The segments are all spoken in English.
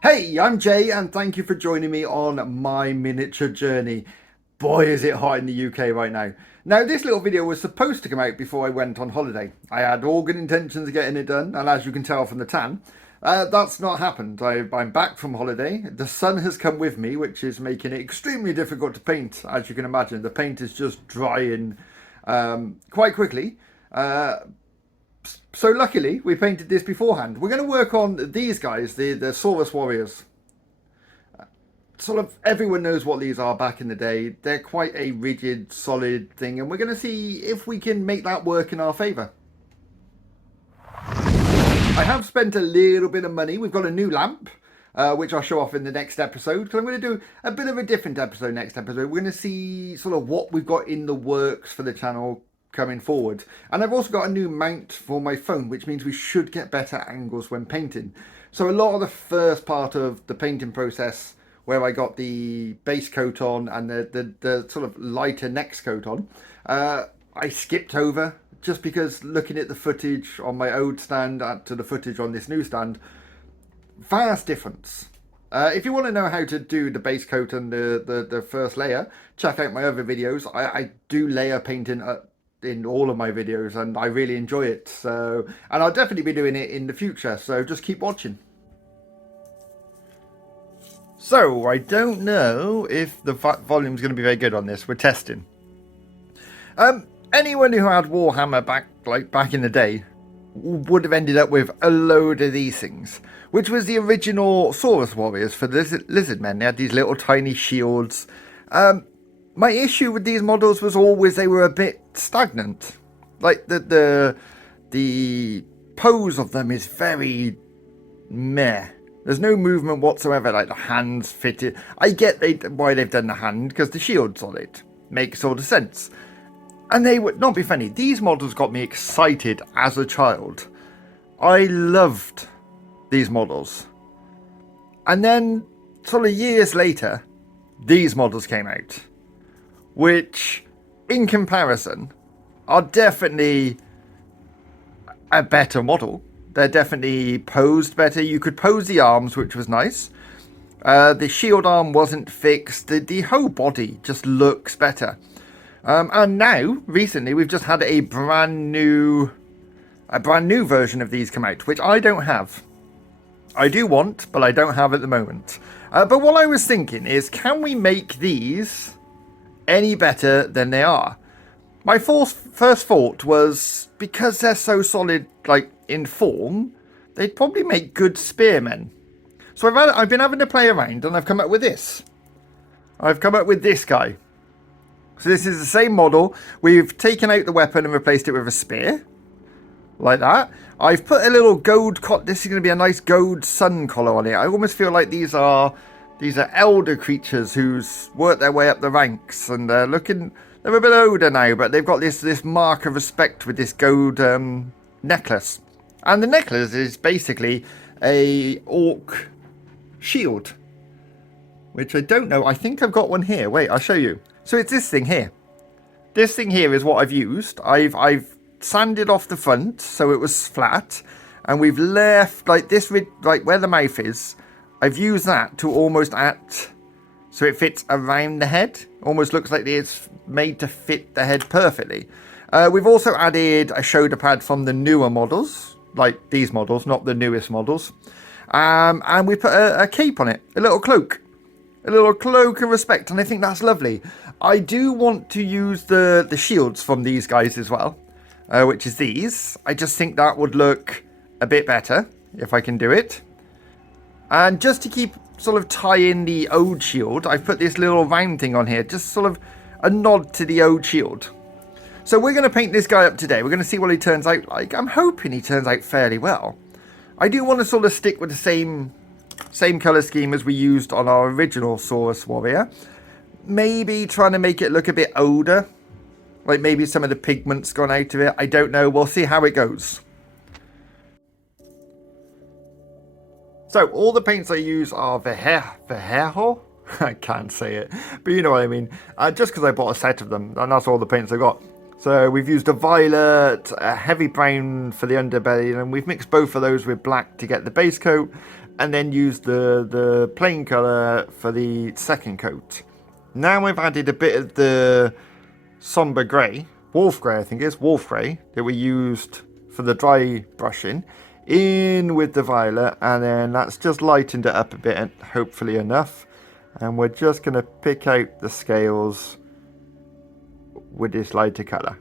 Hey, I'm Jay, and thank you for joining me on my miniature journey. Boy, is it hot in the UK right now. Now, this little video was supposed to come out before I went on holiday. I had all good intentions of getting it done, and as you can tell from the tan, that's not happened. I'm back from holiday. The sun has come with me, which is making it extremely difficult to paint, as you can imagine. The paint is just drying quite quickly. So luckily, we painted this beforehand. We're going to work on these guys, the Saurus Warriors. Sort of everyone knows what these are back in the day. They're quite a rigid, solid thing, and we're going to see if we can make that work in our favour. I have spent a little bit of money. We've got a new lamp, which I'll show off in the next episode, because I'm going to do a bit of a different episode next episode. We're going to see sort of what we've got in the works for the channel coming forward. And I've also got a new mount for my phone, which means we should get better angles when painting. So a lot of the first part of the painting process, where I got the base coat on and the sort of lighter next coat on, I skipped over just because looking at the footage on my old stand to the footage on this new stand, vast difference. If you want to know how to do the base coat and the first layer, check out my other videos. I do layer painting in all of my videos, and I really enjoy it. So, and I'll definitely be doing it in the future, so just keep watching. So I don't know if the volume's going to be very good on this. We're testing. Anyone who had Warhammer back in the day would have ended up with a load of these things, which was the original Saurus Warriors for the Lizardmen. They had these little tiny shields. My issue with these models was always they were a bit stagnant. Like the pose of them is very meh. There's no movement whatsoever, like the hands fitted. I get why they've done the hand, because the shield's on it. Makes all the sense. And they would not be funny. These models got me excited as a child. I loved these models. And then, sort of years later, these models came out, which, in comparison, are definitely a better model. They're definitely posed better. You could pose the arms, which was nice. The shield arm wasn't fixed. The whole body just looks better. And now, recently, we've just had a brand new version of these come out, which I don't have. I do want, but I don't have at the moment. But what I was thinking is, can we make these any better than they are? My first thought was, because they're so solid, like in form, they'd probably make good spearmen. So I've been having to play around, and I've come up with this. I've come up with this guy. So this is the same model. We've taken out the weapon and replaced it with a spear, like that. I've put a little gold. This is going to be a nice gold sun collar on it. I almost feel like these are elder creatures who's worked their way up the ranks, and they're a bit older now, but they've got this mark of respect with this gold necklace. And the necklace is basically a orc shield, which I don't know. I think I've got one here. Wait, I'll show you. So it's this thing here. This thing here is what I've used. I've sanded off the front so it was flat, and we've left like this, like where the mouth is. I've used that to almost act so it fits around the head. Almost looks like it's made to fit the head perfectly. We've also added a shoulder pad from the newer models, like these models, not the newest models. And we put a cape on it, a little cloak of respect, and I think that's lovely. I do want to use the shields from these guys as well, which is these. I just think that would look a bit better if I can do it. And just to keep sort of tie in the old shield, I've put this little round thing on here, just sort of a nod to the old shield. So we're going to paint this guy up today. We're going to see what he turns out like. I'm hoping he turns out fairly well. I do want to sort of stick with the same colour scheme as we used on our original Saurus Warrior. Maybe trying to make it look a bit older. Like maybe some of the pigment's gone out of it. I don't know. We'll see how it goes. So all the paints I use are Warhammer. I can't say it, but you know what I mean. Just because I bought a set of them, and that's all the paints I got. So we've used a violet, a heavy brown for the underbelly, and we've mixed both of those with black to get the base coat. and then used the plain colour for the second coat. Now I've added a bit of the somber grey, wolf grey I think it's, wolf grey, that we used for the dry brushing, in with the violet, and then that's just lightened it up a bit, and hopefully enough. And we're just going to pick out the scales with this lighter colour.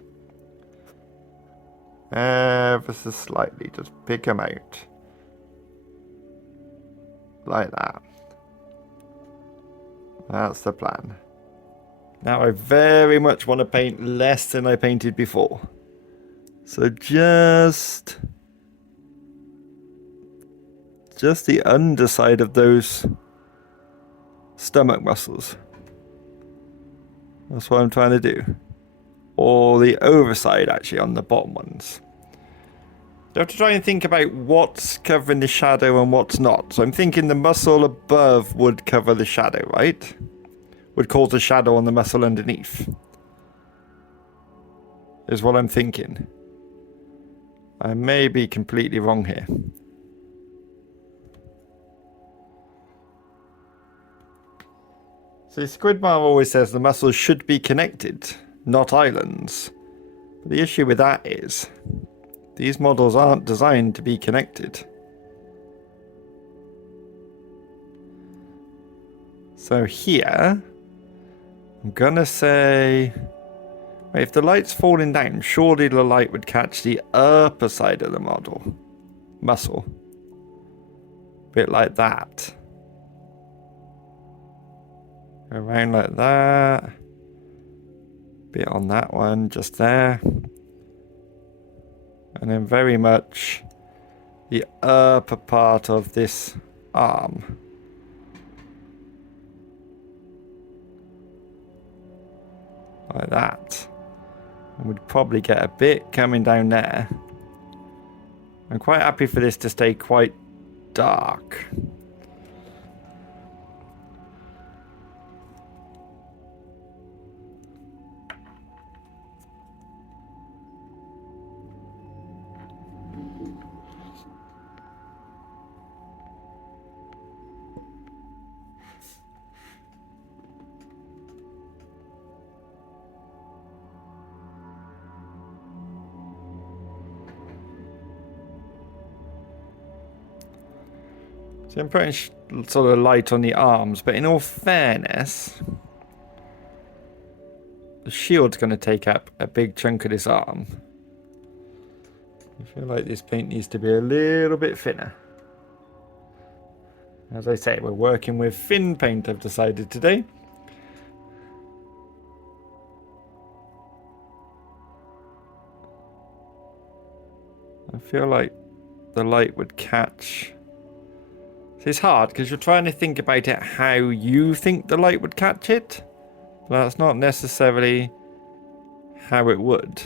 Ever so slightly, just pick them out. Like that. That's the plan. Now I very much want to paint less than I painted before. So just the underside of those stomach muscles. That's what I'm trying to do. Or the overside actually on the bottom ones. You have to try and think about what's covering the shadow and what's not. So I'm thinking the muscle above would cover the shadow, right? Would cause the shadow on the muscle underneath. Is what I'm thinking. I may be completely wrong here. See, Sigmar always says the muscles should be connected, not islands. But the issue with that is, these models aren't designed to be connected. So here, I'm gonna say, wait, if the light's falling down, surely the light would catch the upper side of the muscle. Bit like that. Around like that. Bit on that one, just there. And then very much the upper part of this arm. Like that. And we'd probably get a bit coming down there. I'm quite happy for this to stay quite dark. So I'm putting sort of light on the arms, but in all fairness, the shield's going to take up a big chunk of this arm. I feel like this paint needs to be a little bit thinner. As I say, we're working with thin paint, I've decided today. I feel like the light would catch. It's hard because you're trying to think about it how you think the light would catch it, but that's not necessarily how it would.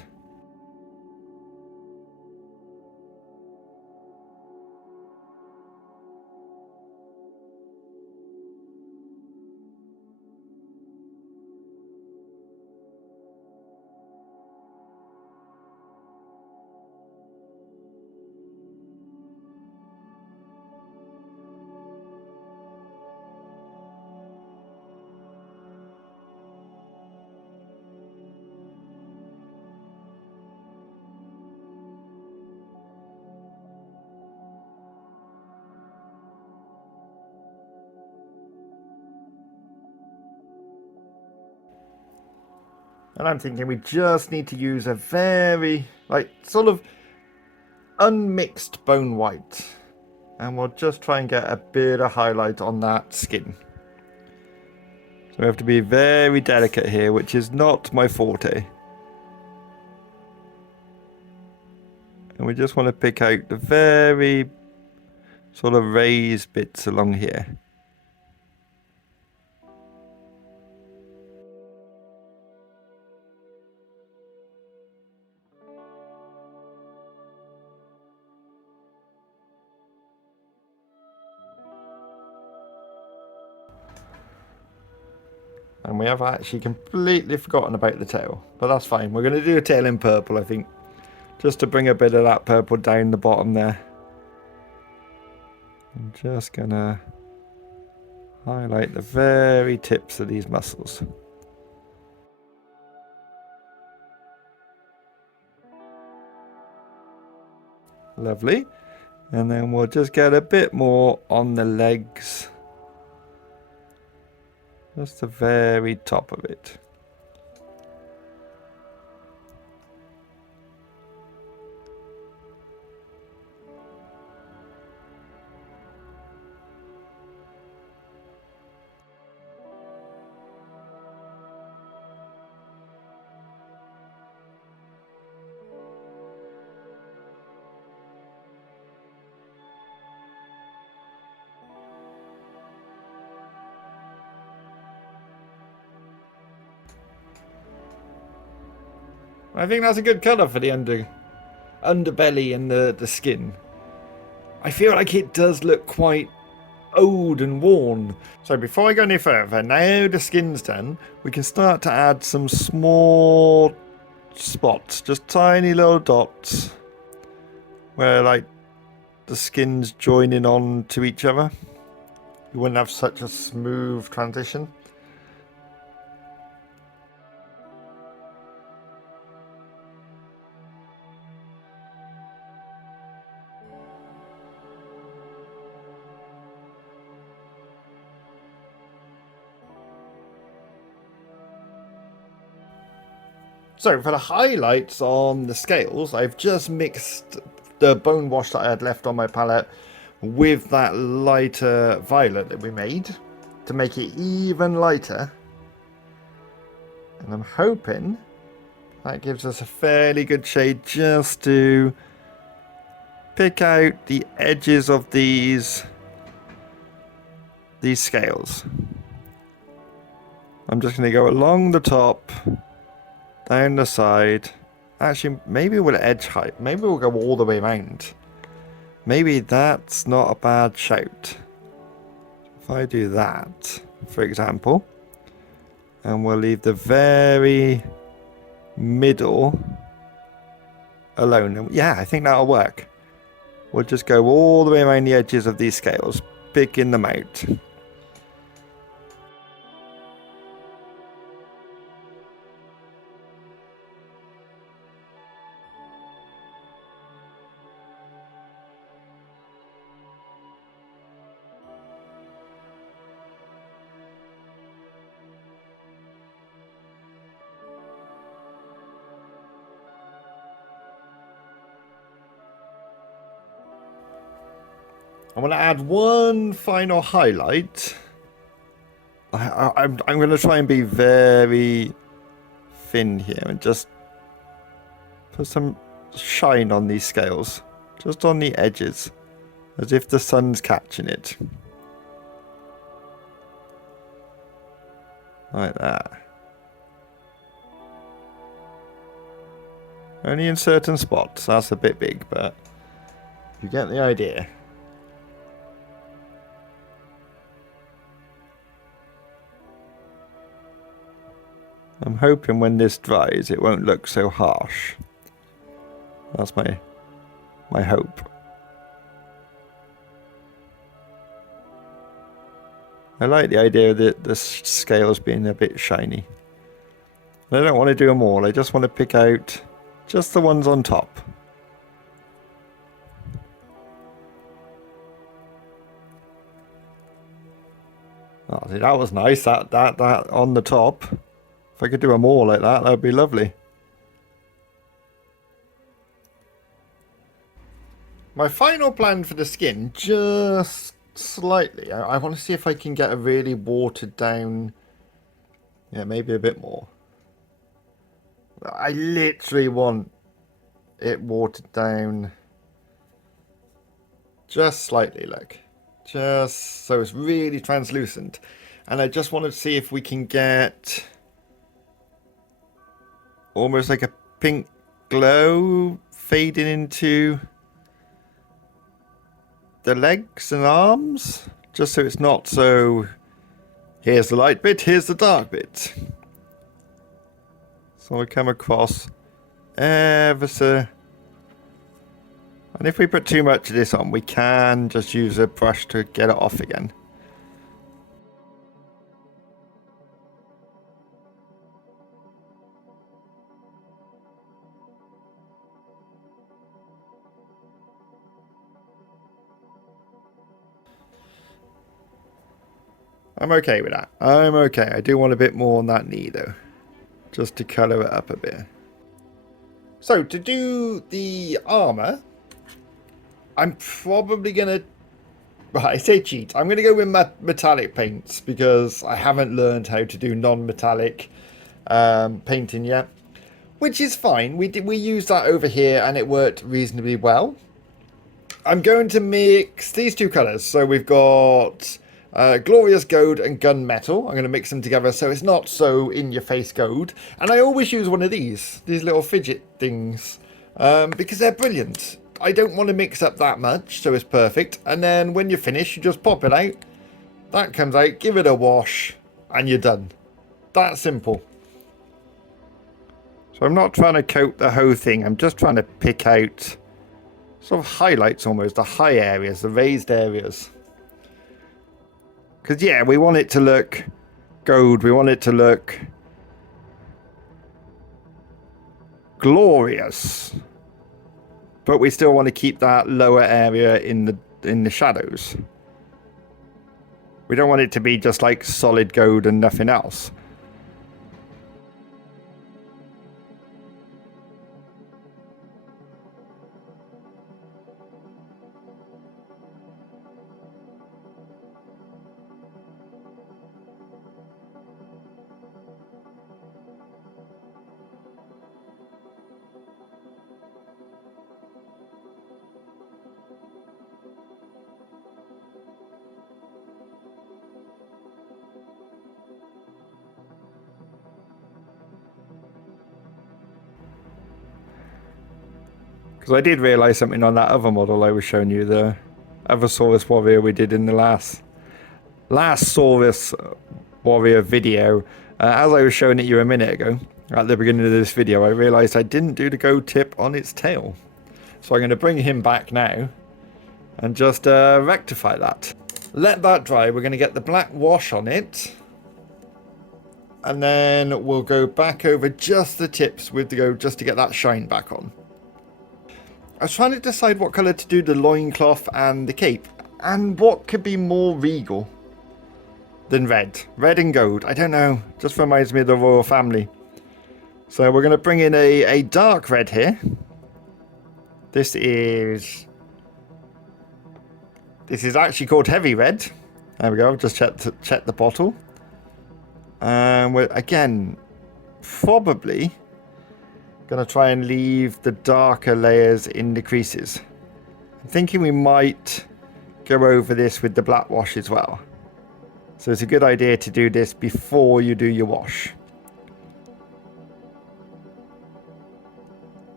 And I'm thinking we just need to use a very, sort of unmixed bone white. And we'll just try and get a bit of highlight on that skin. So we have to be very delicate here, which is not my forte. And we just want to pick out the very sort of raised bits along here. And we have actually completely forgotten about the tail. But that's fine. We're going to do a tail in purple, I think. Just to bring a bit of that purple down the bottom there. I'm just gonna highlight the very tips of these muscles. Lovely. And then we'll just get a bit more on the legs. Just the very top of it. I think that's a good colour for the underbelly and the skin. I feel like it does look quite old and worn. So before I go any further, now the skin's done, we can start to add some small spots, just tiny little dots, where like the skin's joining on to each other. You wouldn't have such a smooth transition. So for the highlights on the scales, I've just mixed the bone wash that I had left on my palette with that lighter violet that we made to make it even lighter. And I'm hoping that gives us a fairly good shade just to pick out the edges of these scales. I'm just going to go along the top, down the side. Actually, maybe we'll edge height. Maybe we'll go all the way around. Maybe that's not a bad shout. If I do that, for example, and we'll leave the very middle alone. Yeah, I think that'll work. We'll just go all the way around the edges of these scales, picking them out. I'm going to add one final highlight. I'm going to try and be very thin here and just put some shine on these scales. Just on the edges. As if the sun's catching it. Like that. Only in certain spots. That's a bit big, but you get the idea. I'm hoping when this dries it won't look so harsh. That's my hope. I like the idea that the scales being a bit shiny. I don't want to do them all, I just want to pick out just the ones on top. Oh, see, that was nice, that on the top. If I could do them all like that, that would be lovely. My final plan for the skin, just slightly. I want to see if I can get a really watered down... Yeah, maybe a bit more. I literally want it watered down just slightly, look. Just so it's really translucent. And I just want to see if we can get... almost like a pink glow fading into the legs and arms, just so it's not so here's the light bit, here's the dark bit. So I come across ever so, And if we put too much of this on, we can just use a brush to get it off again. I'm okay with that. I'm okay. I do want a bit more on that knee though, just to colour it up a bit. So to do the armour, I'm probably going to... Right, I say cheat. I'm going to go with metallic paints because I haven't learned how to do non-metallic painting yet. Which is fine. We used that over here and it worked reasonably well. I'm going to mix these two colours. So we've got Glorious Gold and Gunmetal. I'm going to mix them together so it's not so in-your-face gold. And I always use one of these little fidget things, because they're brilliant. I don't want to mix up that much, so it's perfect. And then when you're finished, you just pop it out. That comes out, give it a wash, and you're done. That simple. So I'm not trying to coat the whole thing. I'm just trying to pick out sort of highlights almost, the high areas, the raised areas. Because, yeah, we want it to look gold. We want it to look glorious. But we still want to keep that lower area in the shadows. We don't want it to be just like solid gold and nothing else. Because I did realise something on that other model I was showing you, the other Saurus Warrior we did in the last Saurus Warrior video. As I was showing it you a minute ago, at the beginning of this video, I realised I didn't do the gold tip on its tail. So I'm going to bring him back now and just rectify that. Let that dry. We're going to get the black wash on it. And then we'll go back over just the tips with the gold just to get that shine back on. I was trying to decide what colour to do the loincloth and the cape. And what could be more regal than red. Red and gold. I don't know. Just reminds me of the royal family. So we're going to bring in a dark red here. This is actually called heavy red. There we go. Just check the bottle. And we're, again, probably going to try and leave the darker layers in the creases. I'm thinking we might go over this with the black wash as well. So it's a good idea to do this before you do your wash.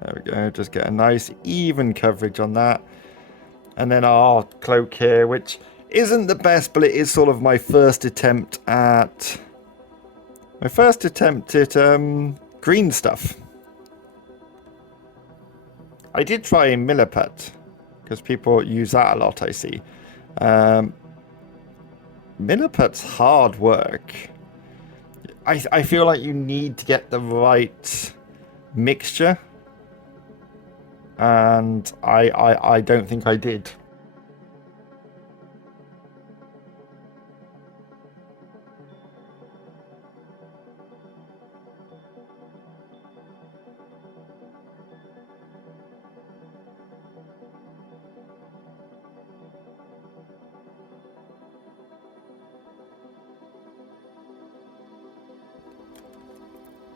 There we go, just get a nice even coverage on that. And then our cloak here, which isn't the best, but it is sort of my first attempt at green stuff. I did try milliput because people use that a lot, I see. Milliput's hard work. I feel like you need to get the right mixture, and I don't think I did.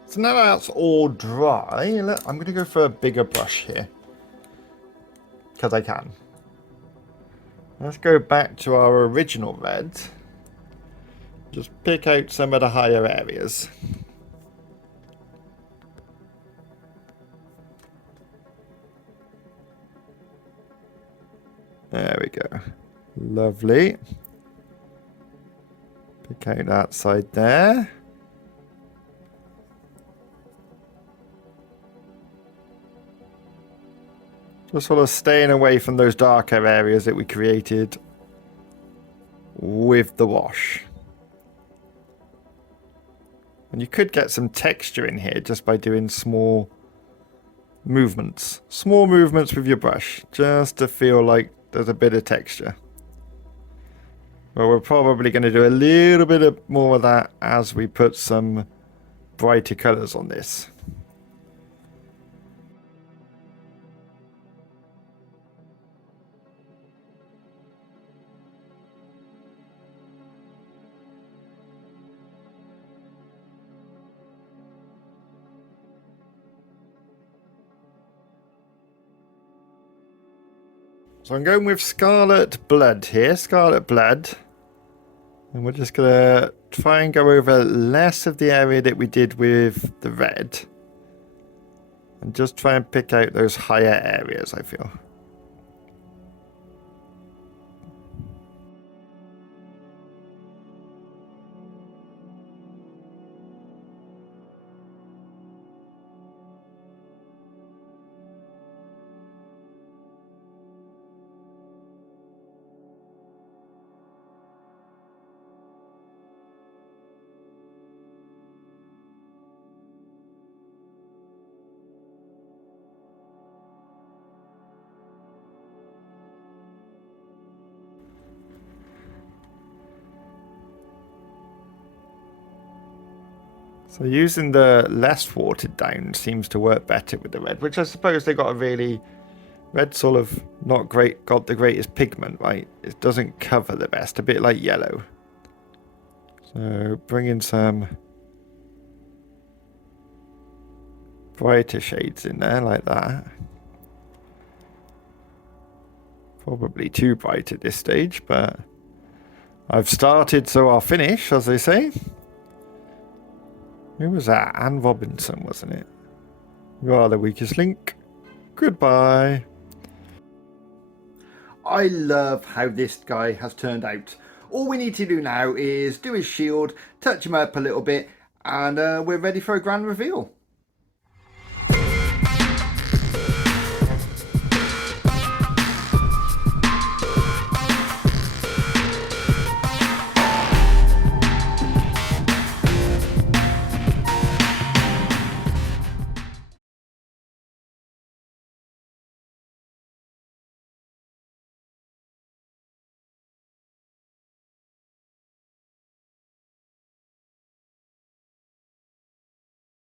So now that's all dry, I'm going to go for a bigger brush here. Because I can. Let's go back to our original red. Just pick out some of the higher areas. There we go. Lovely. Pick out that side there. Just sort of staying away from those darker areas that we created with the wash. And you could get some texture in here just by doing small movements. Small movements with your brush, just to feel like there's a bit of texture. But we're probably going to do a little bit more of that as we put some brighter colours on this. So I'm going with Scarlet Blood here, Scarlet Blood. And we're just going to try and go over less of the area that we did with the red. And just try and pick out those higher areas, I feel. So using the less watered down seems to work better with the red, which I suppose they got a really... Red sort of not great, got the greatest pigment, right? It doesn't cover the best, a bit like yellow. So bring in some brighter shades in there like that. Probably too bright at this stage, but I've started, so I'll finish, as they say. Who was that? Anne Robinson, wasn't it? You are the weakest link. Goodbye. I love how this guy has turned out. All we need to do now is do his shield, touch him up a little bit, and we're ready for a grand reveal.